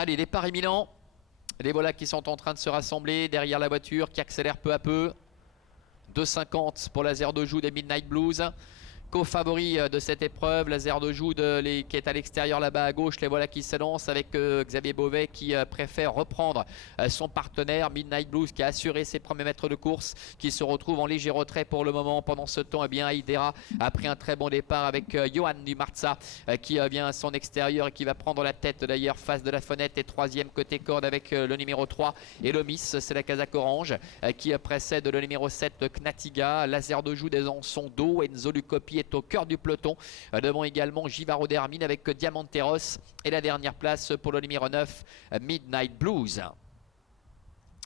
Allez, départ imminent. Les voilà qui sont en train de se rassembler derrière la voiture qui accélère peu à peu. 2,50 pour Laser de Joux des Midnight Blues. Co-favori de cette épreuve, Laser de Joux qui est à l'extérieur là-bas à gauche. Les voilà qui s'élancent avec Xavier Beauvais qui préfère reprendre son partenaire Midnight Blues qui a assuré ses premiers mètres de course, qui se retrouve en léger retrait pour le moment. Pendant ce temps, eh bien, Aïdera a pris un très bon départ avec Johan du Marza qui vient à son extérieur et qui va prendre la tête d'ailleurs face de la fenêtre et troisième côté corde avec le numéro 3 et le Miss, c'est la casaque orange qui précède le numéro 7 Knatiga. Laser de Joux dans son dos, Enzo Lucopi est au cœur du peloton, devant également Givaro d'Hermine avec Diamanteros et la dernière place pour le numéro 9 Midnight Blues.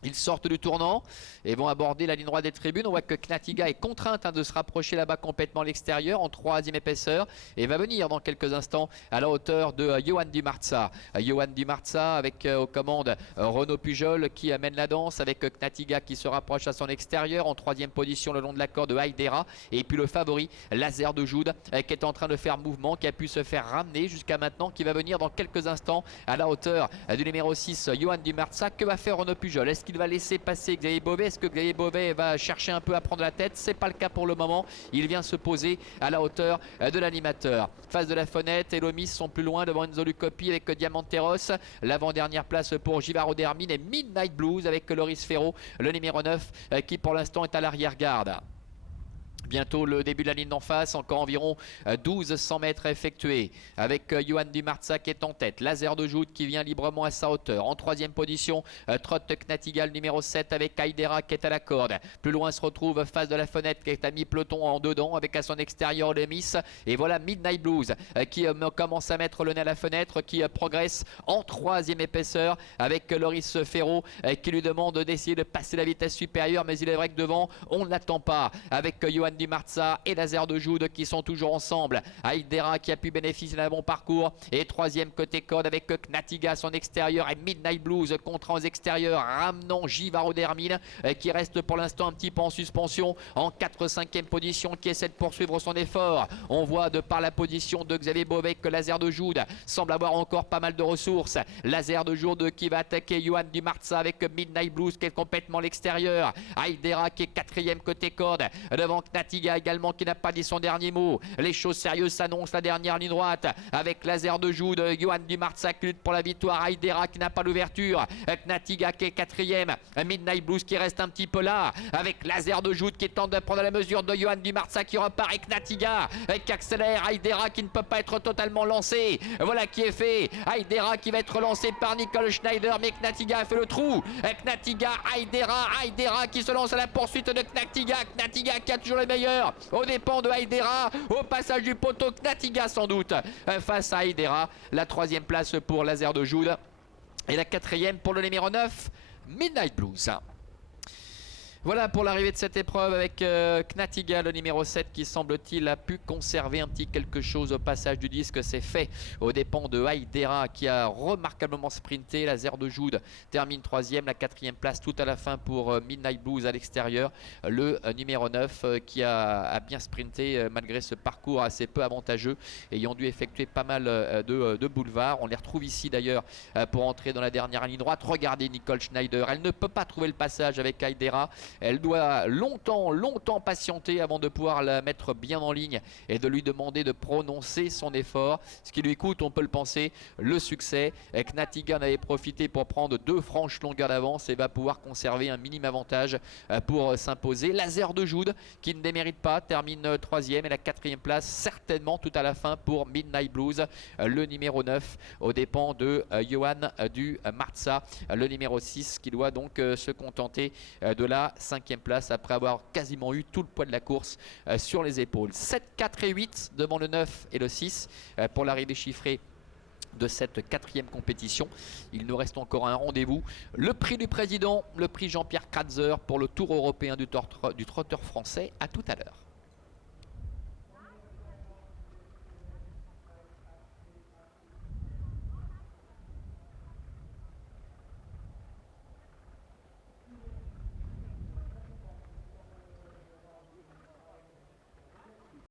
Ils sortent du tournant et vont aborder la ligne droite des tribunes. On voit que Knatiga est contrainte de se rapprocher là-bas complètement à l'extérieur en troisième épaisseur et va venir dans quelques instants à la hauteur de Johan du Marza. Johan du Marza avec aux commandes Renaud Pujol qui amène la danse avec Knatiga qui se rapproche à son extérieur en troisième position le long de la corde de Aïdera et puis le favori Laser de Joux qui est en train de faire mouvement, qui a pu se faire ramener jusqu'à maintenant, qui va venir dans quelques instants à la hauteur du numéro 6 Johan du Marza. Que va faire Renaud Pujol? Est-ce qu'il va laisser passer Xavier Beauvais? Est-ce que Xavier Beauvais va chercher un peu à prendre la tête? C'est pas le cas pour le moment. Il vient se poser à la hauteur de l'animateur. Face de la fenêtre, et Lomis sont plus loin devant Enzo Lucopi avec Diamanteros. L'avant-dernière place pour Givaro d'Hermine et Midnight Blues avec Loris Ferro, le numéro 9 qui pour l'instant est à l'arrière-garde. Bientôt le début de la ligne d'en face, encore environ 1200 mètres effectués avec Johan du Marza qui est en tête. Laser de Joux qui vient librement à sa hauteur. En troisième position, Trotte Knatiga, numéro 7 avec Aïdera qui est à la corde. Plus loin se retrouve face de la fenêtre qui est à mi-peloton en dedans avec à son extérieur le Miss. Et voilà Midnight Blues qui commence à mettre le nez à la fenêtre, qui progresse en troisième épaisseur avec Loris Ferro qui lui demande d'essayer de passer la vitesse supérieure. Mais il est vrai que devant, on ne l'attend pas avec Johan du Marza et Laser de Joux qui sont toujours ensemble. Aïdera qui a pu bénéficier d'un bon parcours et troisième côté corde avec Knatiga à son extérieur et Midnight Blues contrant aux extérieurs, ramenant Givaro d'Hermine qui reste pour l'instant un petit peu en suspension en 4-5e position, qui essaie de poursuivre son effort. On voit de par la position de Xavier Beauvais que Laser de Joux semble avoir encore pas mal de ressources. Laser de Joux qui va attaquer Johan du Marza avec Midnight Blues qui est complètement à l'extérieur. Aïdera qui est quatrième côté corde devant Knatiga également qui n'a pas dit son dernier mot. Les choses sérieuses s'annoncent, la dernière ligne droite avec Laser de Joux de Johan du Marza qui lutte pour la victoire. Aïdera qui n'a pas d'ouverture. Knatiga qui est quatrième. Midnight Blues qui reste un petit peu là avec Laser de Joux qui tente de prendre la mesure de Johan du Marza qui repart et Knatiga qui accélère. Aïdera qui ne peut pas être totalement lancé. Voilà qui est fait. Aïdera qui va être lancé par Nicole Schneider, mais Knatiga a fait le trou. Knatiga, Aïdera qui se lance à la poursuite de Knatiga. Knatiga qui a toujours les meilleurs aux dépens de Aïdera, au passage du poteau. Knatiga sans doute face à Aïdera. La troisième place pour Laser de Joux et la quatrième pour le numéro 9 Midnight Blues. Voilà pour l'arrivée de cette épreuve avec Knatiga, le numéro 7, qui semble-t-il a pu conserver un petit quelque chose au passage du disque. C'est fait aux dépens de Aïdera qui a remarquablement sprinté. Laser de Joux termine troisième, la quatrième place tout à la fin pour Midnight Blues à l'extérieur. Le numéro 9 qui a bien sprinté malgré ce parcours assez peu avantageux, ayant dû effectuer pas mal de boulevards. On les retrouve ici d'ailleurs pour entrer dans la dernière ligne droite. Regardez Nicole Schneider, elle ne peut pas trouver le passage avec Aïdera. Elle doit longtemps patienter avant de pouvoir la mettre bien en ligne et de lui demander de prononcer son effort, ce qui lui coûte, on peut le penser, le succès. Knatiga en avait profité pour prendre 2 franches longueurs d'avance et va pouvoir conserver un minime avantage pour s'imposer. Laser de Joux qui ne démérite pas, termine troisième, et la quatrième place certainement tout à la fin pour Midnight Blues, le numéro 9 aux dépens de Johan du Marza, le numéro 6 qui doit donc se contenter de la 5e place après avoir quasiment eu tout le poids de la course sur les épaules. 7, 4 et 8 devant le 9 et le 6 pour l'arrivée chiffrée de cette 4e compétition. Il nous reste encore un rendez-vous, le prix du président, le prix Jean-Pierre Kratzer pour le Tour européen du trotteur français. À tout à l'heure.